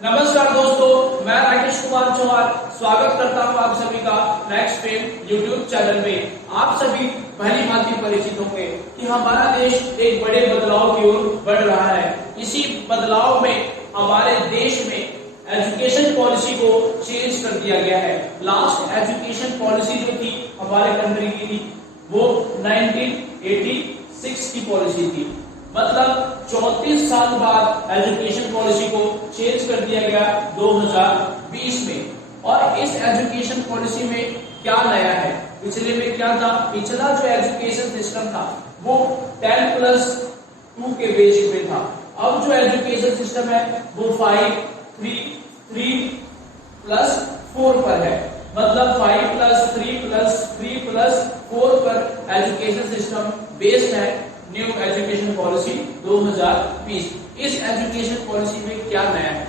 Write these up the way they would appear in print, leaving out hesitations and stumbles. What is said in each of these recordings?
नमस्कार दोस्तों, मैं राकेश कुमार चौहान स्वागत करता हूं आप सभी का नेक्स्ट फेम यूट्यूब चैनल में। आप सभी भली भांति परिचित होंगे कि हमारा देश एक बड़े बदलाव की ओर बढ़ रहा है। इसी बदलाव में हमारे देश में एजुकेशन पॉलिसी को चेंज कर दिया गया है। लास्ट एजुकेशन पॉलिसी जो थी हमारे कंट्री की थी वो 1986 की पॉलिसी थी। मतलब 34 साल बाद एजुकेशन पॉलिसी को चेंज कर दिया गया 2020 में। और इस एजुकेशन पॉलिसी में क्या नया है, पिछले में क्या था? पिछला जो एजुकेशन सिस्टम था वो 10+2 के बेस पे था। अब जो एजुकेशन सिस्टम है वो 5+3+4 पर है। मतलब 5+3+3+4 पर एजुकेशन सिस्टम बेस्ड है न्यू एजुकेशन पॉलिसी 2020। इस एजुकेशन पॉलिसी में क्या नया है?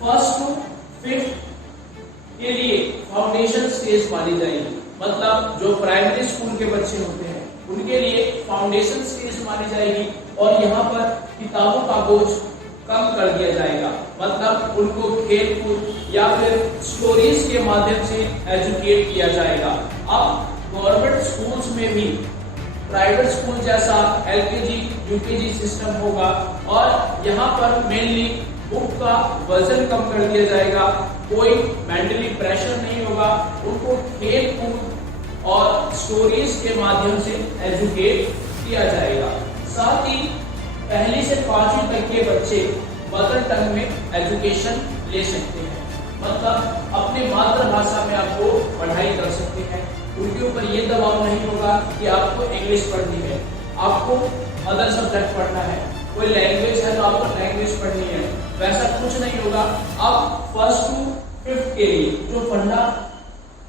फर्स्ट टू फिफ्थ के लिए फाउंडेशन स्टेज मानी जाएगी। मतलब जो प्राइमरी स्कूल के बच्चे होते हैं उनके लिए फाउंडेशन स्टेज मानी जाएगी और यहाँ पर किताबों का बोझ कम कर दिया जाएगा। मतलब उनको खेल कूद या फिर स्टोरीज के माध्यम से एजुकेट किया जाएगा। अब गवर्नमेंट स्कूल्स में भी प्राइवेट स्कूल जैसा एलकेजी यूकेजी सिस्टम होगा और यहाँ पर मेनली बुक का वजन कम कर दिया जाएगा। कोई मेंटली प्रेशर नहीं होगा, उनको खेल कूद और स्टोरीज के माध्यम से एजुकेट किया जाएगा। साथ ही पहली से 5वीं तक के बच्चे मदर टंग में एजुकेशन ले सकते हैं। मतलब अपने मातृभाषा में आपको पढ़ाई कर सकते हैं। उनके ऊपर ये दबाव नहीं होगा कि आपको इंग्लिश पढ़नी है, आपको अदर सब्जेक्ट पढ़ना है, कोई लैंग्वेज है तो आपको लैंग्वेज पढ़नी है, वैसा कुछ नहीं होगा। अब फर्स्ट टू फिफ्थ के लिए जो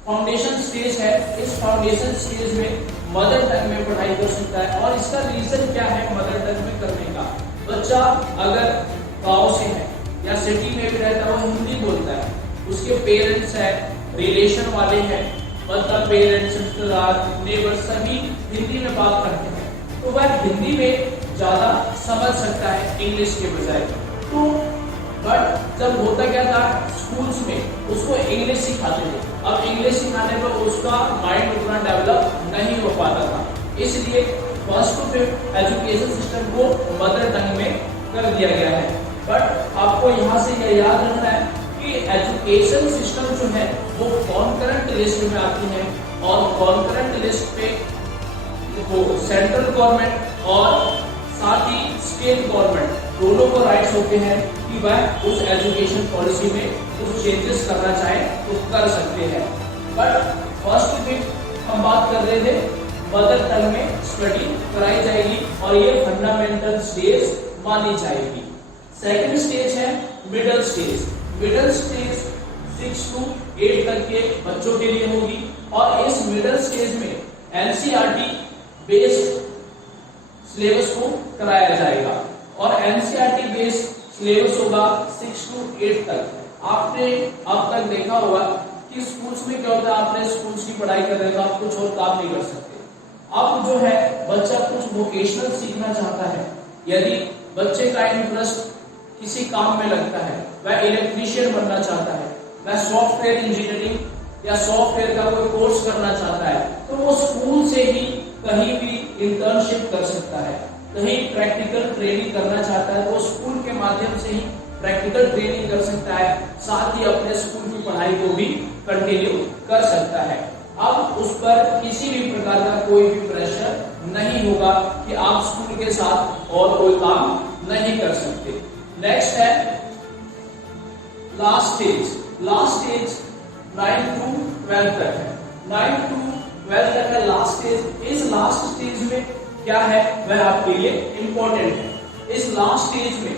फाउंडेशन स्टेज है, इस फाउंडेशन स्टेज में मदर टंग में पढ़ाई कर सकता है। और इसका रीजन क्या है मदर टंग में करने का? बच्चा अगर गाँव से है या सिटी में भी रहता है वो हिंदी बोलता है, उसके पेरेंट्स है, रिलेशन वाले हैं, मतलब पेरेंट्स, रिश्तेदार, नेबर सभी हिंदी में बात करते हैं तो वह हिंदी में ज्यादा समझ सकता है इंग्लिश के बजाय। तो बट जब होता क्या था स्कूल्स में उसको इंग्लिश सिखाते थे। अब इंग्लिश सिखाने पर उसका माइंड उतना डेवलप नहीं हो पाता था, इसलिए first to fifth education system को मदर टंग में कर दिया गया है। बट आपको यहाँ से यह याद रखना है कि एजुकेशन सिस्टम जो है वो कॉन्करेंट लिस्ट में आती है और कॉन्करेंट लिस्ट पे सेंट्रल गवर्नमेंट और साथ ही स्टेट गवर्नमेंट दोनों को राइट्स होते हैं कि वह उस एजुकेशन पॉलिसी में कुछ चेंजेस करना चाहे तो कर सकते हैं। बट फर्स्ट फिफ्थ हम बात कर रहे थे मदर टंग में स्टडी कराई जाएगी और ये फंडामेंटल स्टेज मानी जाएगी। सेकेंड स्टेज है middle stage. Middle stage 6 to 8 तक के बच्चों के लिए होगी और इस मिडिल स्टेज में एनसीईआरटी बेस्ड सिलेबस को कराया जाएगा और एनसीईआरटी बेस्ड सिलेबस होगा 6 to 8 तक। आपने अब तक देखा होगा कि स्कूल्स में क्या होता है, आपने स्कूल्स की पढ़ाई कर रहे हो आप कुछ और काम नहीं कर सकते। अब जो है बच्चा कुछ वोकेशनल सीखना चाहता है, यदि बच्चे का इंटरेस्ट किसी काम में लगता है, वह इलेक्ट्रीशियन बनना चाहता है, वह सॉफ्टवेयर इंजीनियरिंग या सॉफ्टवेयर का कोई कोर्स करना चाहता है, तो वो स्कूल से ही कहीं भी इंटर्नशिप कर सकता है। कहीं प्रैक्टिकल ट्रेनिंग करना चाहता है तो वो स्कूल के माध्यम से ही प्रैक्टिकल ट्रेनिंग कर सकता है, साथ ही अपने स्कूल की पढ़ाई को भी कंटिन्यू कर सकता है। अब उस पर किसी भी प्रकार का कोई भी प्रेशर नहीं होगा कि आप स्कूल के साथ और कोई काम नहीं कर सकते। नेक्स्ट है last stage. Last stage 9 to 12 तक है। 9 to 12 तक है लास्ट स्टेज। इस लास्ट स्टेज में क्या है वह आपके लिए इंपॉर्टेंट है। इस लास्ट स्टेज में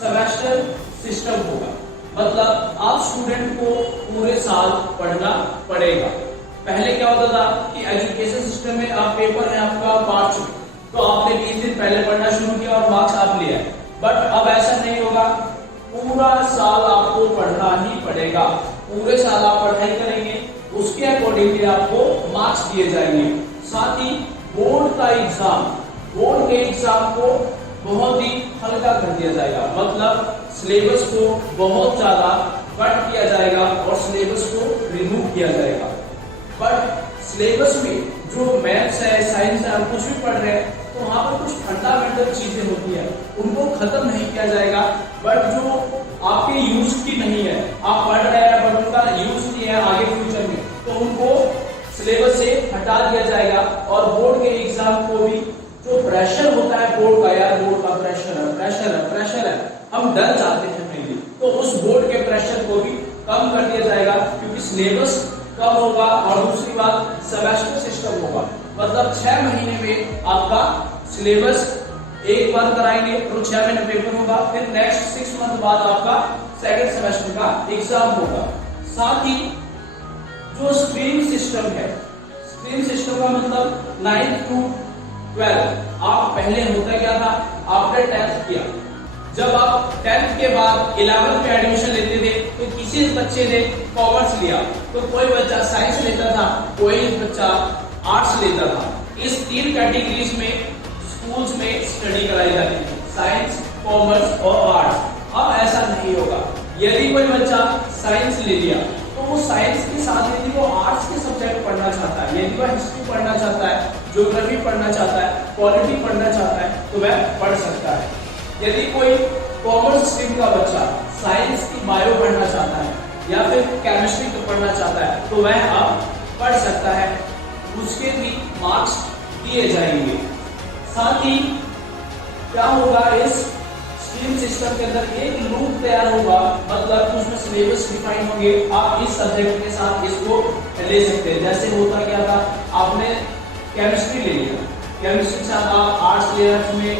सेमेस्टर सिस्टम होगा। मतलब आप स्टूडेंट को पूरे साल पढ़ना पड़ेगा। पहले क्या होता था कि एजुकेशन सिस्टम में आप पेपर है आपका मार्च में, तो आपने 20 दिन पहले पढ़ना शुरू किया और मार्क्स आप ले आए। बट अब ऐसा नहीं होगा, पूरा साल आपको पढ़ना ही पड़ेगा। पूरे साल आप पढ़ाई करेंगे, उसके अकॉर्डिंगली आपको मार्क्स दिए जाएंगे। साथ ही बोर्ड का एग्जाम, बोर्ड के एग्जाम को बहुत ही हल्का कर दिया जाएगा, मतलब सिलेबस को बहुत ज्यादा कट किया जाएगा और सिलेबस को रिमूव किया जाएगा। बट सिलेबस में जो मैथ्स है, साइंस है, हम कुछ भी पढ़ रहे हैं तो वहां पर कुछ फंडामेंटल चीजें होती है, उनको खत्म नहीं किया जाएगा। बट जो आपके यूज की नहीं है, आप पढ़ रहे हैं बट उनका यूज नहीं है आगे फ्यूचर में, तो उनको सिलेबस से हटा दिया जाएगा। और बोर्ड के एग्जाम को भी जो प्रेशर होता है बोर्ड का, यार बोर्ड का प्रेशर है, हम डर जाते हैं मेनली, तो उस बोर्ड के प्रेशर को भी कम कर दिया जाएगा, क्योंकि सिलेबस कम होगा। और दूसरी बात, सेमेस्टर सिस्टम होगा, मतलब 6 महीने में आपका सिलेबस एक बार कराएंगे तो 6 महीने पेपर होगा, फिर नेक्स्ट 6 मंथ बाद आपका सेकंड सेमेस्टर का एग्जाम होगा। साथ ही जो स्ट्रीम सिस्टम है, स्ट्रीम सिस्टम का मतलब 9 to 12, आप पहले होता क्या था, आपने 10th किया, जब आप 10th के बाद 11th में एडमिशन लेते थे तो किसी बच्चे ने कॉमर्स लिया, तो कोई बच्चा साइंस लेता था, कोई बच्चा आर्ट्स लेता था। इस 3 कैटेगरीज में स्कूल्स में स्टडी कराई जाती है, साइंस, कॉमर्स और आर्ट्स। अब ऐसा नहीं होगा, यदि कोई बच्चा साइंस ले लिया तो वो साइंस के साथ यदि वो आर्ट्स के सब्जेक्ट पढ़ना चाहता है, यदि वह हिस्ट्री पढ़ना चाहता है, ज्योग्राफी पढ़ना चाहता है, पॉलिटी पढ़ना चाहता है, तो वह पढ़ सकता है। यदि कोई कॉमर्स स्ट्रीम का बच्चा साइंस की बायो पढ़ना चाहता है या फिर केमिस्ट्री को पढ़ना चाहता है तो वह अब पढ़ सकता है, उसके भी मार्क्स दिए जाएंगे। साथ ही क्या होगा, इस स्ट्रीम सिस्टम के अंदर एक लूप तैयार होगा, मतलब उसमें सिलेबस डिफाइन होंगे, आप इस सब्जेक्ट के साथ इसको ले सकते हैं। जैसे होता क्या था, आपने केमिस्ट्री ले लिया, केमिस्ट्री के साथ आप आर्ट्स ले रहे हैं,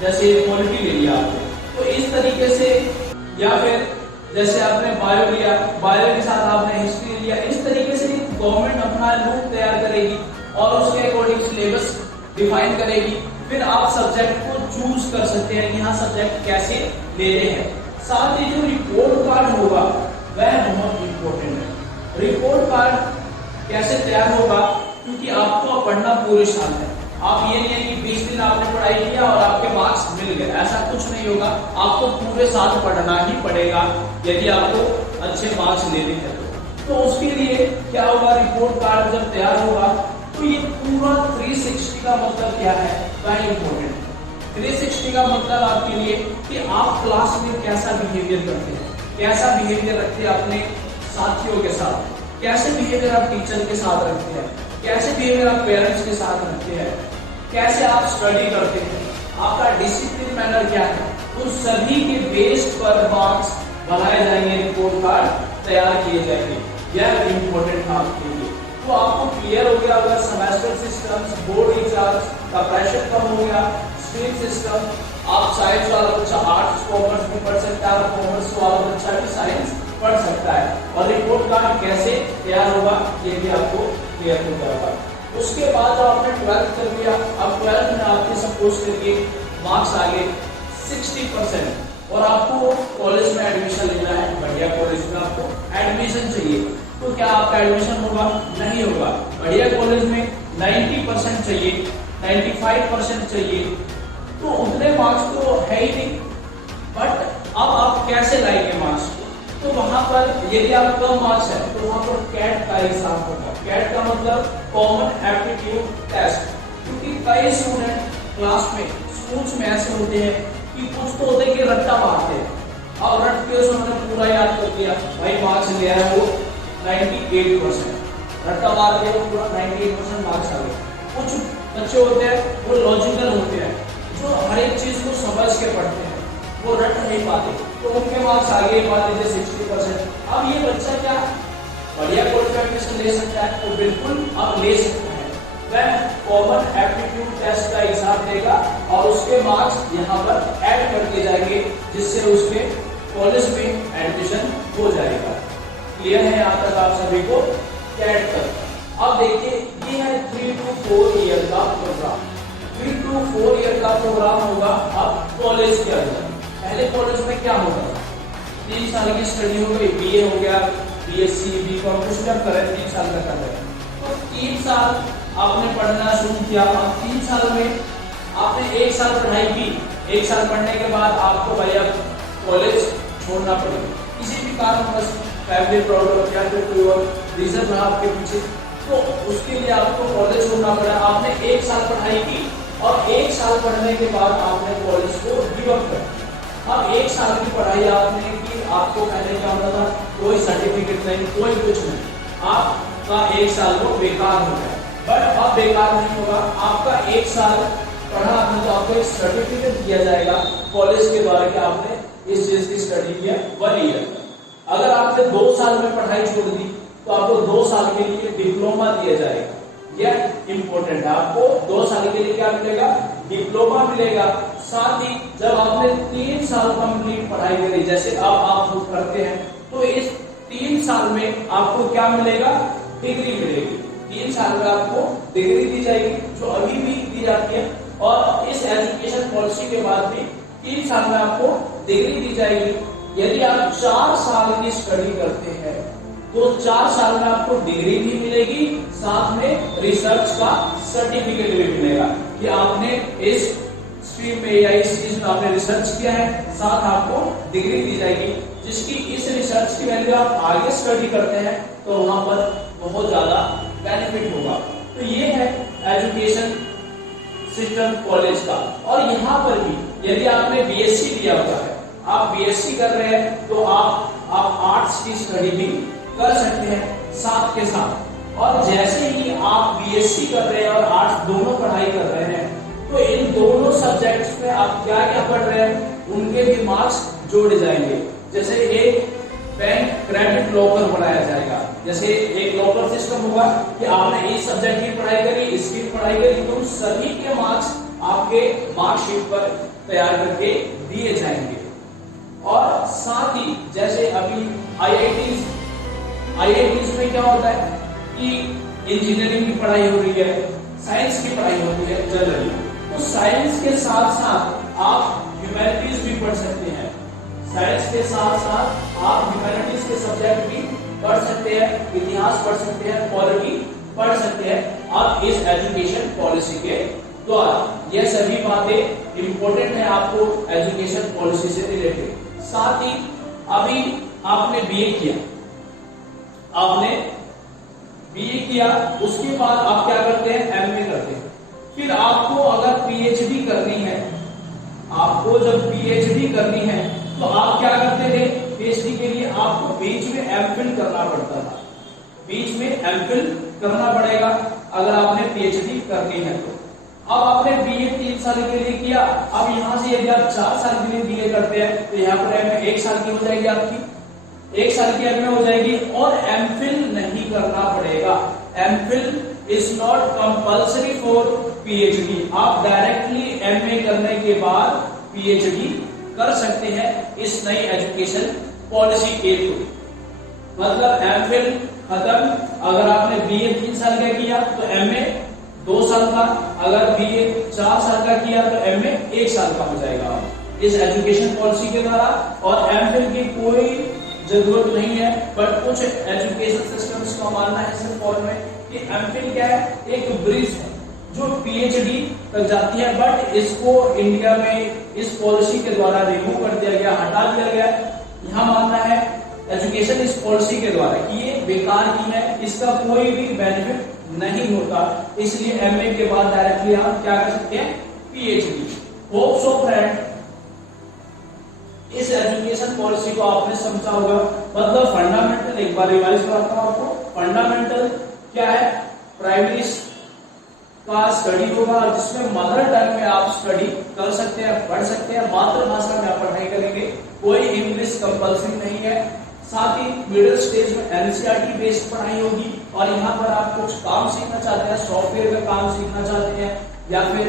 जैसे पॉलिटी ले लिया आपने, तो इस तरीके से, या फिर जैसे आपने बायो लिया, बायो के साथ आपने हिस्ट्री लिया, इस तरीके से गवर्नमेंट अपना लूप तैयार करेगी और उसके अकॉर्डिंग सिलेबस डिफाइन करेगी। फिर आप सब्जेक्ट को चूज कर सकते हैं कि हाँ सब्जेक्ट कैसे लेने हैं। साथ ही जो रिपोर्ट कार्ड होगा वह बहुत इंपॉर्टेंट है। रिपोर्ट कार्ड कैसे तैयार होगा, क्योंकि आपको पढ़ना पूरे साल है, आप ये नहीं है कि 20 दिन आपने पढ़ाई किया और आपके मार्क्स मिल गए, ऐसा कुछ नहीं होगा। आपको पूरे साल पढ़ना ही पड़ेगा यदि आपको अच्छे मार्क्स लेने हैं तो उसके लिए क्या होगा, रिपोर्ट कार्ड जब तैयार होगा तो ये पूरा 360 का मतलब क्या है, वह इंपॉर्टेंट है। 360 का मतलब आपके लिए कि आप क्लास में कैसा बिहेवियर करते हैं, कैसा बिहेवियर रखते हैं अपने साथियों के साथ, कैसे बिहेवियर आप टीचर के साथ रखते हैं, कैसे बिहेवियर आप पेरेंट्स के साथ रखते हैं, कैसे आप स्टडी करते हैं, आपका डिसिप्लिन मैनर क्या है, उन सभी के बेस पर मार्क्स बनाए जाएंगे, रिपोर्ट कार्ड तैयार किए जाएंगे। यह इंपॉर्टेंट था आपके लिए। तो आपको क्लियर हो गया अगर सेमेस्टर सिस्टम, बोर्ड एग्जाम्स का प्रेशर कम हो गया, स्ट्रीम सिस्टम, आप साइंस वाला बच्चा आर्ट्स कॉमर्स भी पढ़ सकता है, कॉमर्स वाला बच्चा भी साइंस पढ़ सकता है, और रिपोर्ट कार्ड कैसे तैयार होगा ये भी आपको क्लियर हो जाएगा। उसके बाद जब आपने 12th कर लिया, अब 12th में आपके सपोज करिए मार्क्स आ गए 60% और आपको कॉलेज में एडमिशन लेना है, बढ़िया कॉलेज में आपको एडमिशन चाहिए, तो क्या आपका एडमिशन होगा? नहीं होगा। बढ़िया कॉलेज में 90% चाहिए, 95% चाहिए, तो उतने मार्क्स तो है ही नहीं। बट अब आप कैसे लाएंगे मार्क्स? तो वहां पर यदि आप कम मार्क्स है तो वहां पर कैट का एग्जाम होगा। कैट का मतलब कॉमन एप्टीट्यूड टेस्ट, क्योंकि कई स्टूडेंट क्लास में, स्कूल्स में ऐसे होते हैं कि कुछ तो होते हैं कि रट्टा मारते हैं और रट के उसने पूरा याद कर लिया, भाई मार्क्स ले आया वो 98%, रट्टा मार के पूरा 98% मार्क्स आ गए। कुछ बच्चे होते हैं वो लॉजिकल होते हैं, जो हर एक चीज को समझ के पढ़ते हैं, वो रट नहीं पाते, तो उनके मार्क्स आगे मान लीजिए 60%। अब ये बच्चा क्या बढ़िया कॉलेज में एडमिशन ले सकता है? तो बिल्कुल अब ले सकता है। वह कॉमन एप्टीट्यूड टेस्ट का एग्जाम देगा और उसके मार्क्स यहाँ पर ऐड कर दिए जाएंगे, जिससे उसके कॉलेज में एडमिशन हो जाएगा। क्लियर है यहाँ तक आप सभी को? कैट तक। अब देखिए ये है 3 to 4 ईयर का प्रोग्राम। 3 to 4 ईयर का प्रोग्राम होगा अब कॉलेज के अंदर। पहले कॉलेज में क्या होगा? 3 साल की स्टडी हो गई, बीए हो गया, बीएससी, बीकॉम, कुछ भी आप करें 3 साल का कर रहे हैं, तो 3 साल आपने पढ़ना शुरू किया। अब 3 साल में आपने 1 साल पढ़ाई की, 1 साल पढ़ने के बाद आपको भैया कॉलेज छोड़ना पड़ेगा, किसी भी कारणवश फैमिली प्रॉब्लम या फिर कोई और रीजन रहा आपके पीछे, तो उसके लिए आपको कॉलेज छोड़ना पड़ा। आपने 1 साल पढ़ाई की और 1 साल पढ़ने के बाद आपने कॉलेज को गिव अप कर दिया। अब 1 साल की पढ़ाई आपने की, आपको पहले क्या होता था, कोई सर्टिफिकेट नहीं, कोई कुछ नहीं, आपका 1 साल वो बेकार हो गया। बट अब बेकार नहीं होगा, आपका 1 साल पढ़ा आपने तो आपको एक सर्टिफिकेट दिया जाएगा कॉलेज के द्वारा कि आपने इस चीज की स्टडी किया 1 ईयर। अगर आपने 2 साल में पढ़ाई छोड़ दी तो आपको 2 साल के लिए डिप्लोमा दिया जाएगा। यह इंपॉर्टेंट है, आपको 2 साल के लिए क्या मिलेगा, डिप्लोमा मिलेगा। साथ ही जब आपने 3 साल कंप्लीट पढ़ाई करी, जैसे अब आप करते हैं, तो इस 3 साल में आपको क्या मिलेगा, डिग्री मिलेगी। 3 साल में आपको डिग्री दी जाएगी जो अभी भी दी जाती है, और इस एजुकेशन पॉलिसी के बाद भी 3 साल में आपको डिग्री दी जाएगी। यदि आप 4 साल की स्टडी करते हैं तो 4 साल में आपको डिग्री भी मिलेगी, साथ में रिसर्च का सर्टिफिकेट भी मिलेगा कि आपने इस स्ट्रीम में या इस चीज में आपने रिसर्च किया है, साथ आपको डिग्री दी जाएगी, जिसकी इस रिसर्च की वैल्यू आप आगे स्टडी करते हैं तो वहां पर बहुत ज्यादा बेनिफिट होगा। तो ये है एजुकेशन सिस्टम कॉलेज का। और यहाँ पर भी यदि आपने बीएससी किया हुआ है, आप बीएससी कर रहे हैं, तो आप आर्ट्स की स्टडी भी कर सकते हैं साथ के साथ। और जैसे ही आप बीएससी कर रहे हैं और आर्ट्स दोनों पढ़ाई कर रहे हैं, तो इन दोनों सब्जेक्ट्स में आप क्या क्या पढ़ रहे हैं उनके भी मार्क्स जोड़े जाएंगे। जैसे एक बैंक क्रेडिट लॉकर बनाया जाएगा, जैसे एक लॉकर सिस्टम होगा कि आपने इस सब्जेक्ट की पढ़ाई करी, इसकी पढ़ाई करी, तो सभी के मार्क्स आपके मार्कशीट पर तैयार करके दिए जाएंगे। और साथ ही जैसे अभी आईआईटीज में क्या होता है कि इंजीनियरिंग की पढ़ाई हो रही है, साइंस की पढ़ाई होती है जनरली, तो साइंस के साथ साथ आप ह्यूमैनिटीज भी पढ़ सकते हैं। साइंस के साथ साथ आप ह्यूमैनिटीज के सब्जेक्ट भी पढ़ सकते हैं, इतिहास पढ़ सकते हैं, पॉलिटी पढ़ सकते हैं आप इस एजुकेशन पॉलिसी के द्वारा। यह सभी बातें इंपॉर्टेंट है आपको एजुकेशन पॉलिसी से रिलेटेड। साथ ही अभी आपने बीए किया, उसके बाद आप क्या करते हैं, एमए करते हैं। फिर आपको अगर पीएचडी करनी है, आपको जब पीएचडी करनी है तो आप क्या करते थे, पीएचडी के लिए आपको बीच में एमफिल करना पड़ता था, बीच में एमफिल करना पड़ेगा अगर आपने पीएचडी करनी है तो। अब आपने बीए 3 साल के लिए किया, अब यहां से यदि आप 4 साल के लिए बीए करते हैं तो यहाँ पर एमए 1 साल की हो जाएगी, आपकी 1 साल की एमए हो जाएगी, और एमफिल नहीं करना पड़ेगा। MPhil is not compulsory for PhD. आप डायरेक्टली एमए करने के बाद पीएचडी कर सकते हैं इस नई एजुकेशन पॉलिसी के थ्रू। मतलब एमफिल खत्म, अगर आपने बीए 3 साल का किया तो एमए 2 साल का, अगर बीए 4 साल का किया तो एमए 1 साल का हो जाएगा इस एजुकेशन पॉलिसी के द्वारा। और एमफिल की कोई जरूरत नहीं है, बट कुछ एजुकेशन सिस्टम्स का मानना है सिर्फ में कि एमफिल क्या है, एक ब्रिज है जो पीएचडी तक जाती है, बट इसको इंडिया में इस पॉलिसी के द्वारा रिमूव कर दिया गया, हटा दिया गया। यहाँ मानना है एजुकेशन इस पॉलिसी के द्वारा कि ये बेकार ही है, इसका कोई भी बेनिफिट नहीं होता, इसलिए एमए के बाद डायरेक्टली आप क्या कर सकते हैं, पीएचडी। होप सो फ्रेंड इस एजुकेशन पॉलिसी को आपने समझा होगा। मतलब फंडामेंटल एक बार रिवाइज कराता हूं आपको। फंडामेंटल क्या है, प्राइमरी का स्टडी होगा जिसमें मदर टंग में आप स्टडी कर सकते हैं, पढ़ सकते हैं, मातृभाषा में आप पढ़ाई करेंगे, कोई इंग्लिश कंपल्सरी नहीं है। साथ ही मिडिल स्टेज में एनसीईआरटी बेस्ड पढ़ाई होगी, और यहाँ पर आप कुछ काम सीखना चाहते हैं, सॉफ्टवेयर का काम सीखना चाहते हैं, या फिर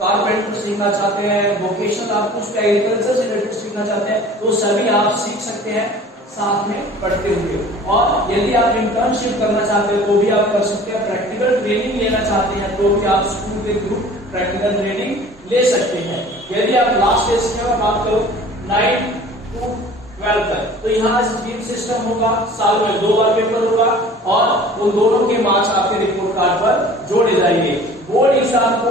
कारपेंटर सीखना चाहते हैं, वोकेशनल आप कुछ एग्रीकल्चर से रिलेटेड सीखना चाहते हैं, तो सभी आप सीख सकते हैं साथ में पढ़ते हुए। और यदि आप इंटर्नशिप करना चाहते हैं तो भी आप कर सकते हैं, प्रैक्टिकल ट्रेनिंग लेना चाहते हैं तो भी आप स्कूल के थ्रू प्रैक्टिकल ट्रेनिंग ले सकते हैं। यदि आप लास्ट स्टेज की बात करो 9 to 12 तक, तो यहाँ स्ट्रीम सिस्टम होगा, साल में 2 बार पेपर होगा, और उन दोनों के मार्क्स आपके रिपोर्ट कार्ड पर जोड़े जाएंगे। बोर्ड एग्जाम को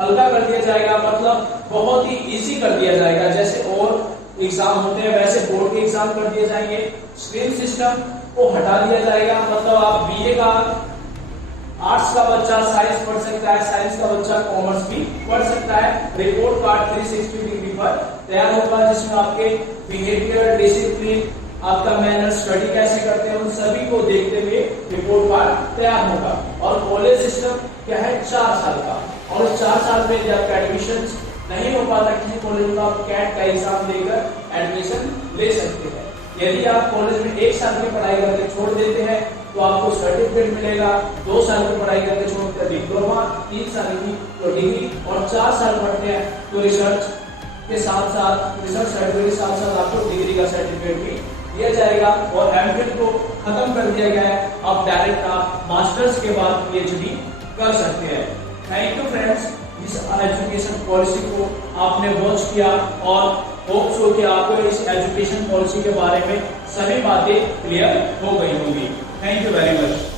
हल्का कर दिया जाएगा, मतलब बहुत ही इजी कर दिया जाएगा। जैसे और एग्जाम होते हैं वैसे बोर्ड के एग्जाम कर दिए जाएंगे। स्ट्रीम सिस्टम को हटा दिया जाएगा, मतलब आप बीए का आर्ट्स का बच्चा साइंस पढ़ सकता है, साइंस का बच्चा कॉमर्स भी पढ़ सकता है। रिपोर्ट कार्ड 360 डिग्री पर तैयार होगा, जिसमें आपके बिहेवियर, डिसिप्लिन, आपका मैनर, स्टडी कैसे करते हैं, उन सभी को देखते हुए रिपोर्ट कार्ड तैयार होगा। और कॉलेज सिस्टम क्या है, 4 साल का, और 4 साल में जब एडमिशन नहीं हो पाता किसी कॉलेज में, आप कैट का एग्जाम देकर एडमिशन ले सकते हैं। यदि आप कॉलेज में 1 साल की पढ़ाई करके छोड़ देते हैं तो आपको सर्टिफिकेट मिलेगा, 2 साल की पढ़ाई करके छोड़कर डिप्लोमा, 3 साल की तो डिग्री, और 4 साल पढ़ते हैं तो रिसर्च के साथ साथ, रिसर्च सर्टिफिकेट के साथ साथ आपको डिग्री का सर्टिफिकेट भी दिया जाएगा। और एमफिल को खत्म कर दिया गया है, अब डायरेक्ट आप मास्टर्स के बाद पीएचडी कर सकते हैं। थैंक यू फ्रेंड्स, इस एजुकेशन पॉलिसी को आपने वॉच किया और होप सो कि आपको इस एजुकेशन पॉलिसी के बारे में सभी बातें क्लियर हो गई होंगी। Thank you very much.